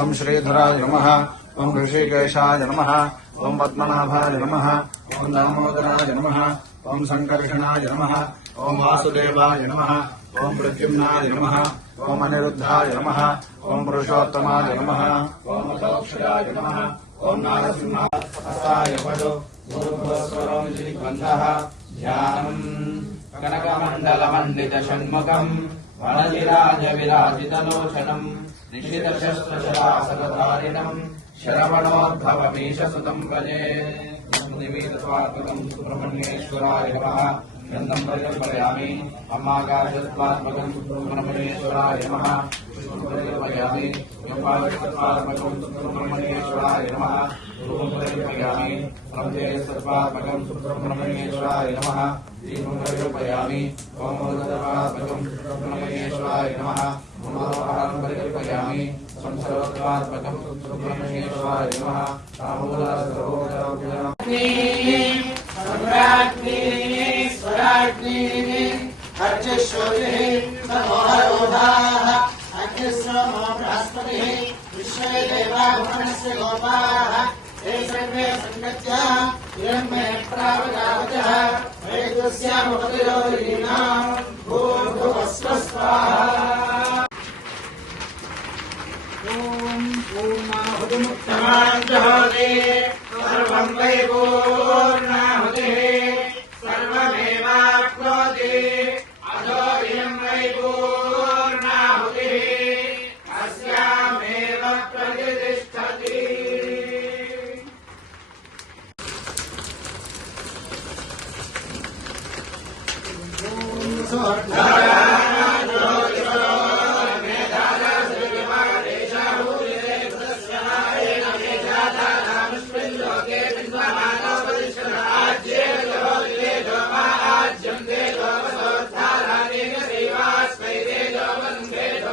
ओम श्रीधराय नमः। ओम ऋषिकेशाय नमः। ओम पद्मनाभाय नमः। ओम दामोदराय नमः। ओम संकर्षणाय नमः। ओम वासुदेवाय नमः। ओम प्रद्युम्नाय नमः। ओम अनिरुद्धाय नमः। ओम पुरुषोत्तमाय नमः। ओम अतोक्षराय नमः। ओम नारसिंहाय वडो गुरुस्वरं श्रीगन्धः ध्यानम् कनकमण्डलमण्डित षण्मुखम् वनजिराज विराजितलोचनम् निशितशस्त्रशरासनधारिणम् शरवणोद्भवमीशसुतम् भजे निवेदत्वात्मकम् सुब्रह्मण्येश्वराय नमः। गन्धम् परिकल्पयामि अम्माकाशत्वात्मकम् सुब्रह्मण्येश्वराय नमः। परिकल्पयामि योपाशत्वात्मकम् सुब्रह्मण्येश्वराय नमः। धूपम् परिकल्पयामि ब्रह्मेश्वरात्मकम् सुब्रह्मण्येश्वराय नमः। दीपम् परिकल्पयामि ओमोदत्वात्मकम् सुब्रह्मण्येश्वराय नमः। मनोहरम् परिकल्पयामि संसर्वत्वात्मकम् सुब्रह्मण्येश्वराय नमः। अर्चश्वरिः समोहरोधाः अग्निश्रमो बृहस्पतिः विश्वे देवा भुवनस्य गोपाः ते सर्वे सङ्गत्य हिरण्मे प्रावजावचः वेदस्यामुपतिरोधीनाम् भूर्भुवस्वस्वाहा। ॐ पूर्णाहुतिमुक्तमाञ्जहोति सर्वं वै पूर्णाहुतिः सर्वमेवाप्नोति अधो इयं वै पूर्णाहुतिः अस्यामेव प्रतिष्ठति।